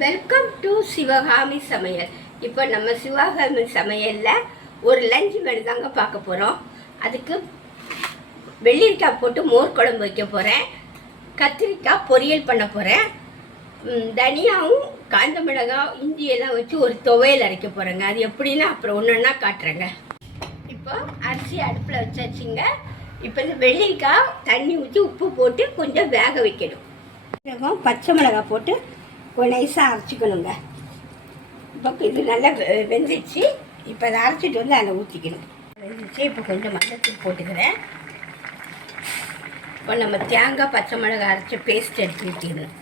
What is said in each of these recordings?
Welcome to Sivakami சமையல். இப்போ நம்ம சிவகாமி சமையலில் ஒரு லஞ்ச் மெனு தாங்க பார்க்க போகிறோம். அதுக்கு வெள்ளரிக்காய் போட்டு மோர் குழம்பு வைக்க போகிறேன். கத்திரிக்காய் பொரியல் பண்ண போகிறேன். தனியாகவும் காஞ்ச மிளகாய் இஞ்சி எல்லாம் வச்சு ஒரு துவையல் அரைக்க போகிறேங்க. அது எப்படின்னா அப்புறம் ஒன்று ஒன்றா காட்டுறேங்க. இப்போ அரிசி அடுப்பில் வச்சாச்சுங்க. இப்போ இந்த வெள்ளரிக்காய் தண்ணி ஊற்றி உப்பு போட்டு கொஞ்சம் வேக வைக்கணும். பச்சை மிளகாய் போட்டு நைஸாக அரைச்சிக்கணுங்க. இப்போ இது நல்லா வெந்துச்சு. இப்போ அதை அரைச்சிட்டு வந்து அதில் ஊற்றிக்கணும். வெந்துச்சு. இப்போ கொஞ்சம் மஞ்சத்தூள் போட்டுக்கிறேன். இப்போ நம்ம தேங்காய் பச்சை மிளகாய் அரைச்சி பேஸ்ட் எடுத்து ஊற்றிக்கணும்.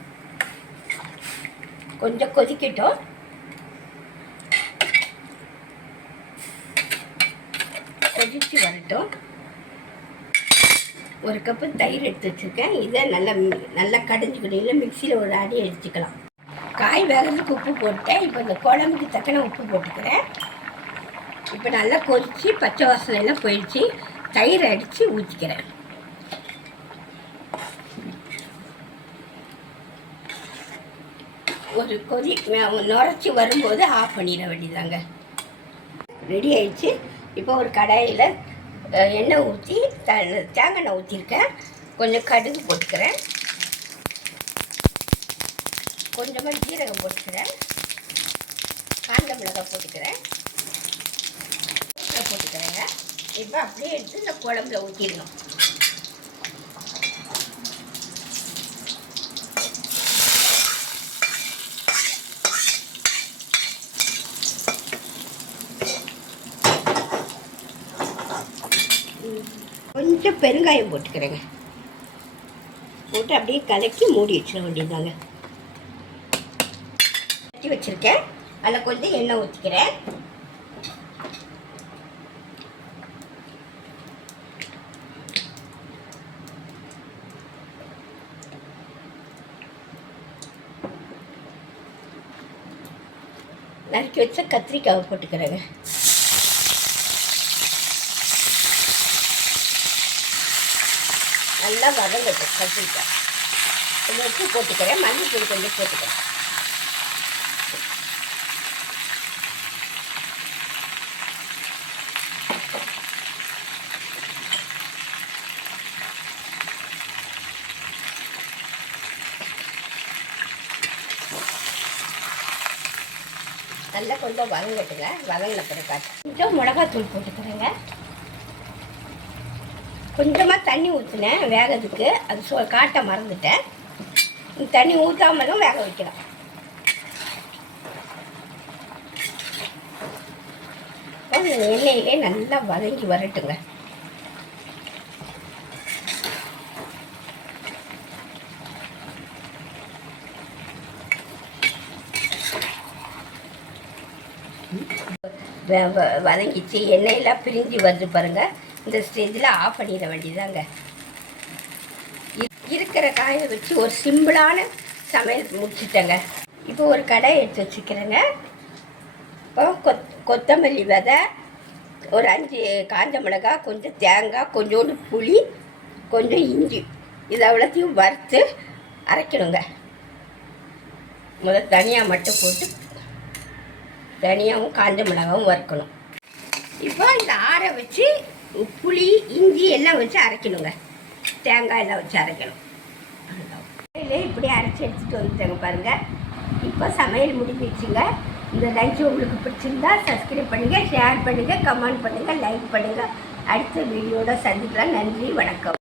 கொஞ்சம் கொதிக்கட்டும். கொதிச்சு வரட்டும். ஒரு கப்பு தயிர் எடுத்து வச்சுருக்கேன். இதை நல்லா கடைஞ்சிக்கணும். இல்லை மிக்சியில் ஒரு அடி அடிச்சுக்கலாம். காய் வேகிறதுக்கு உப்பு போட்டேன். இப்போ இந்த குழம்புக்கு தக்கன உப்பு போட்டுக்கிறேன். இப்போ நல்லா கொதித்து பச்சை வாசனை எல்லாம் போயிடுச்சு. தயிரை அடித்து ஊற்றிக்கிறேன். ஒரு கொதி நுரைச்சி வரும்போது ஆஃப் பண்ணிட வேண்டியதாங்க. ரெடி ஆயிடுச்சு. இப்போ ஒரு கடாயில் எண்ணெய் ஊற்றி தேங்காய் எண்ணெய் ஊற்றிருக்கேன். கொஞ்சம் கடுகு போட்டுக்கிறேன். கொஞ்சமாக ஜீரகம் போட்டுக்கிறேன். காஞ்ச மிளகாய் போட்டுக்கிறேங்க. இப்போ அப்படியே எடுத்து இந்த குழம்புல ஊற்றிடணும். கொஞ்சம் பெருங்காயம் போட்டுக்கிறேங்க. போட்டு அப்படியே கலக்கி மூடி வச்சிட வேண்டியதாங்க. வச்சிருக்கேன். அதில் கொஞ்சம் எண்ணெய் ஊற்றிக்கிறேன். நறுக்கி வச்ச கத்திரிக்காவை போட்டுக்கிறேங்க. நல்லா வதங்கட்டும் கத்திரிக்காய். கொஞ்சம் உப்பு போட்டுக்கிறேன். மல்லித்தூள் கொஞ்சம் போட்டுக்கிறேன். நல்லா கொஞ்சம் வதங்கட்டுங்க. வதங்கின பிறகு கொஞ்சம் மிளகாத்தூள் போட்டுக்கிறேங்க. கொஞ்சமாக தண்ணி ஊற்றினேன் வேகிறதுக்கு. அது காட்ட மறந்துட்டேன். தண்ணி ஊற்றாமலும் வேக வைக்கலாம். எண்ணெயிலே நல்லா வதங்கி வரட்டுங்க. வதங்கிச்சு. எண்ணெயெல்லாம் பிரிஞ்சு வருது பாருங்கள். இந்த ஸ்டேஜில் ஆஃப் பண்ணிட வேண்டியதாங்க. இருக்கிற காயை வச்சு ஒரு சிம்பிளான சமையல் முடிச்சுட்டேங்க. இப்போ ஒரு கடாய் எடுத்து வச்சுக்கிறேங்க. இப்போ கொத்தமல்லி விதை, ஒரு 5 காஞ்ச மிளகாய், கொஞ்சம் தேங்காய், கொஞ்சோண்டு புளி, கொஞ்சம் இஞ்சி, இது அவ்வளோத்தையும் வறுத்து அரைக்கணுங்க. முதல்ல தனியாக மட்டும் போட்டு தனியாகவும் காஞ்ச மிளகாவும் வறுக்கணும். இப்போ இந்த ஆற வச்சு புளி இஞ்சி எல்லாம் வச்சு அரைக்கணுங்க. தேங்காய் எல்லாம் வச்சு அரைக்கணும். இப்படி அரைச்சி எடுத்துகிட்டு வந்துட்டாங்க பாருங்கள். இப்போ சமையல் முடிஞ்சிடுச்சுங்க. இந்த லஞ்ச் உங்களுக்கு பிடிச்சிருந்தா சப்ஸ்கிரைப் பண்ணுங்கள், ஷேர் பண்ணுங்கள், கமெண்ட் பண்ணுங்கள், லைக் பண்ணுங்கள். அடுத்த வீடியோட சந்திக்கலாம். நன்றி, வணக்கம்.